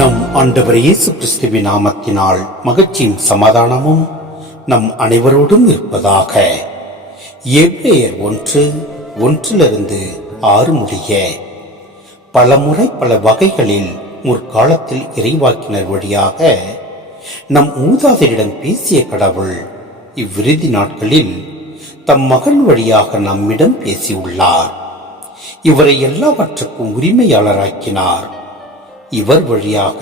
நம் ஆண்டவர் இயேசு கிறிஸ்துவின் நாமத்தினால் மகிழ்ச்சியும் சமாதானமும் நம் அனைவரோடும் இருப்பதாக. எபிரேயர் 1:1-6 முடிய. பலமுறை பல வகைகளில் முற்காலத்தில் இறைவாக்கினர் வழியாக நம் மூதாதையரிடம் பேசிய கடவுள் இவ்விறுதி நாட்களில் தம் மகன் வழியாக நம்மிடம் பேசியுள்ளார். இவரை எல்லாவற்றுக்கும் உரிமையாளராக்கினார். இவர் வழியாக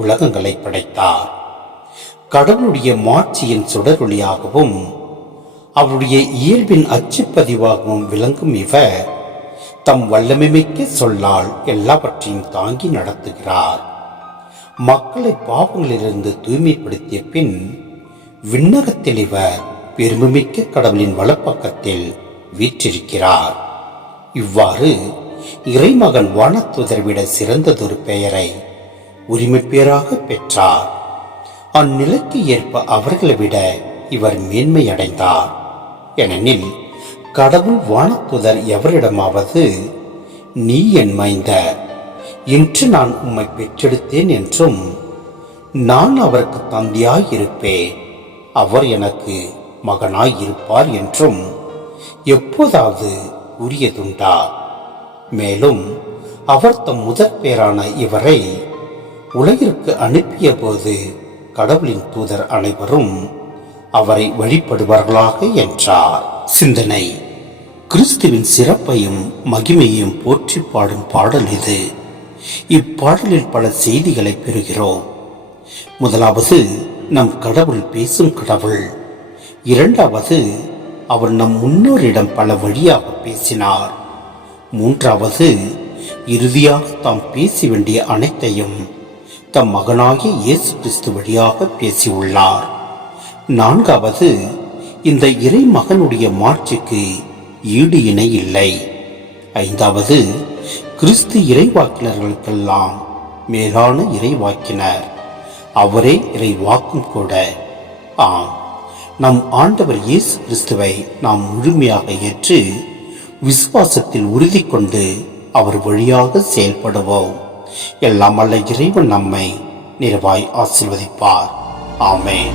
உலகங்களை படைத்தார். கடவுளுடைய மாட்சியின் சுடரொளியாகவும் அவருடைய இயல்பின் அச்சுப்பதிவாகவும் விளங்கும் இவர் தம் வல்லமைமிக்க சொல்லால் எல்லாவற்றையும் தாங்கி நடத்துகிறார். மக்களை பாவங்களிலிருந்து தூய்மைப்படுத்திய பின் விண்ணகத்தில் இவர் பெருமைமிக்க கடவுளின் வலப்பக்கத்தில் வீற்றிருக்கிறார். இவ்வாறு இறைமகன் வானதூதரை விட சிறந்ததொரு பெயரை உரிமை பேராக பெற்றார். அந்நிலைக்கு ஏற்ப அவர்களை விட இவர் மேன்மையடைந்தார். ஏனெனில் கடவுள் வானதூதர் எவரிடமாவது நீ என் மைந்தர், இன்று நான் உம்மை பெற்றெடுத்தேன் என்றும் நான் அவருக்கு தந்தையாயிருப்பேன், அவர் எனக்கு மகனாயிருப்பார் என்றும் எப்போதாவது கூறியதுண்டா? மேலும் அவர் தம் முதற் பேரான இவரை உலகிற்கு அனுப்பிய போது கடவுளின் தூதர் அனைவரும் அவரை வழிபடுவார்களாக என்றார். சிந்தனை: கிறிஸ்துவின் சிறப்பையும் மகிமையையும் போற்றி பாடும் பாடல் இது. இப்பாடலில் பல செய்திகளை பெறுகிறோம். முதலாவது, நம் கடவுள் பேசும் கடவுள். இரண்டாவது, அவர் நம் முன்னோரிடம் பல வழியாக பேசினார். மூன்றாவது, இறுதியாக தாம் பேச வேண்டிய அனைத்தையும் தம் மகனாகிய இயேசு கிறிஸ்து வழியாக பேசியுள்ளார். நான்காவது, இந்த இறை மகனுடைய மாட்சிக்கு ஈடு இணை இல்லை. ஐந்தாவது, கிறிஸ்து இறைவாக்கினர்களுக்கெல்லாம் மேலான இறைவாக்கினர், அவரே இறைவாக்கும் கூட. ஆம், நம் ஆண்டவர் இயேசு கிறிஸ்துவை நாம் முழுமையாக ஏற்று விசுவாசத்தில் உறுதி கொண்டு அவர் வழியாக செயல்படுவோம். எல்லாம் வல்ல இறைவன் நம்மை நிறைவாய் ஆசீர்வதிப்பார். ஆமென்.